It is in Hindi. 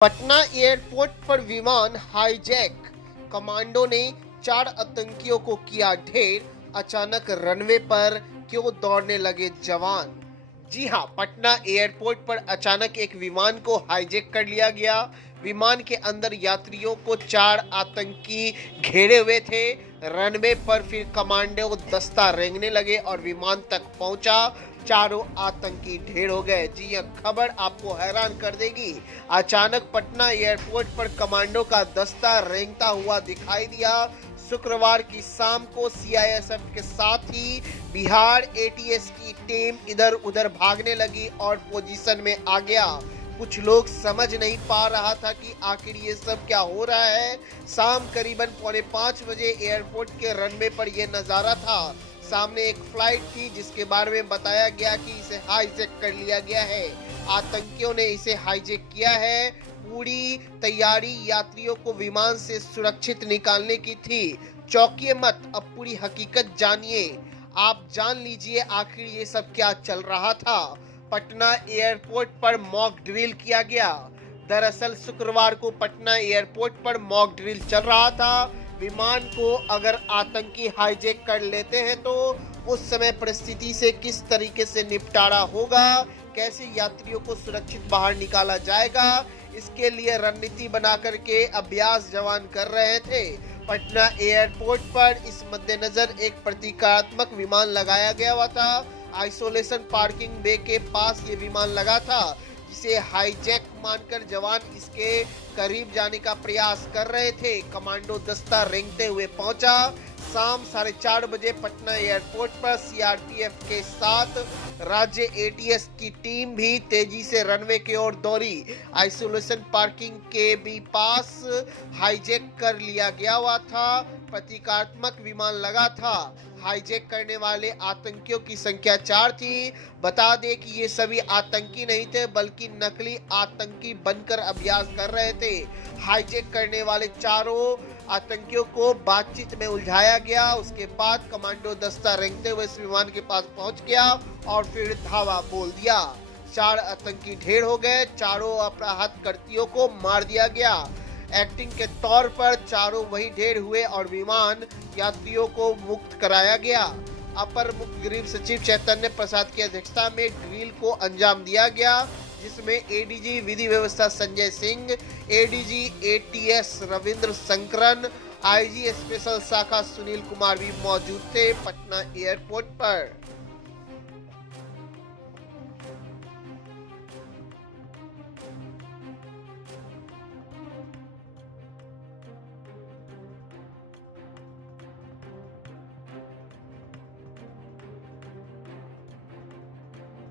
पटना एयरपोर्ट पर विमान हाईजैक। कमांडो ने 4 आतंकियों को किया ढेर। अचानक रनवे पर क्यों दौड़ने लगे जवान? जी हां, पटना एयरपोर्ट पर अचानक एक विमान को हाईजैक कर लिया गया। विमान के अंदर यात्रियों को 4 आतंकी घेरे हुए थे। रनवे पर फिर कमांडो दस्ता रेंगने लगे और विमान तक पहुंचा। चारों आतंकी ढेर हो गए। जी यह खबर आपको हैरान कर देगी। अचानक पटना एयरपोर्ट पर कमांडो का दस्ता रेंगता हुआ दिखाई दिया। शुक्रवार की शाम को सीआईएसएफ के साथ ही बिहार एटीएस की टीम इधर उधर भागने लगी और पोजीशन में आ गया। कुछ लोग समझ नहीं पा रहा था कि आखिर ये सब क्या हो रहा है। शाम करीबन 4:45 बजे एयरपोर्ट के रनवे पर यह नज़ारा था। सामने एक फ्लाइट थी जिसके बारे में बताया गया कि इसे हाईजैक कर लिया गया है। आतंकियों ने इसे हाईजैक किया है। पूरी तैयारी यात्रियों को विमान से सुरक्षित निकालने की थी। चौंकिए मत, अब पूरी हकीकत जानिए। आप जान लीजिए आखिर ये सब क्या चल रहा था। पटना एयरपोर्ट पर मॉक ड्रिल किया गया। दरअसल शुक्रवार को पटना एयरपोर्ट पर मॉक ड्रिल चल रहा था। विमान को अगर आतंकी हाईजैक कर लेते हैं तो उस समय परिस्थिति से किस तरीके से निपटारा होगा, कैसे यात्रियों को सुरक्षित बाहर निकाला जाएगा, इसके लिए रणनीति बना करके अभ्यास जवान कर रहे थे। पटना एयरपोर्ट पर इस मद्देनजर एक प्रतीकात्मक विमान लगाया गया हुआ था। आइसोलेशन पार्किंग बे के पास ये विमान लगा था, जिसे हाईजैक मानकर जवान इसके करीब जाने का प्रयास कर रहे थे। कमांडो दस्ता रेंगते हुए पहुंचा। शाम 4:30 बजे पटना एयरपोर्ट पर सीआरपीएफ के साथ राज्य एटीएस की टीम भी तेजी से रनवे की ओर दौड़ी। आइसोलेशन पार्किंग के भी पास हाईजैक कर लिया गया हुआ था। प्रतीकात्मक विमान लगा था। हाईजैक करने वाले आतंकियों की संख्या 4 थी। बता दें कि ये सभी आतंकी नहीं थे बल्कि नकली आतंकी बनकर अभ्यास कर रहे थे। हाईजैक करने वाले चारों आतंकियों को बातचीत में उलझाया गया। उसके बाद कमांडो दस्ता रेंगते हुए इस विमान के पास पहुंच गया और फिर धावा बोल दिया। 4 आतंकी ढेर हो गए। चारों अपराधकर्तियों को मार दिया गया। एक्टिंग के तौर पर चारों वही ढेर हुए और विमान यात्रियों को मुक्त कराया गया। अपर मुख्य गृह सचिव चैतन्य प्रसाद की अध्यक्षता में ड्रिल को अंजाम दिया गया, जिसमें एडीजी विधि व्यवस्था Sanjay Singh, ADG ATS Ravindra Shankaran, IG special शाखा सुनील कुमार भी मौजूद थे पटना एयरपोर्ट पर।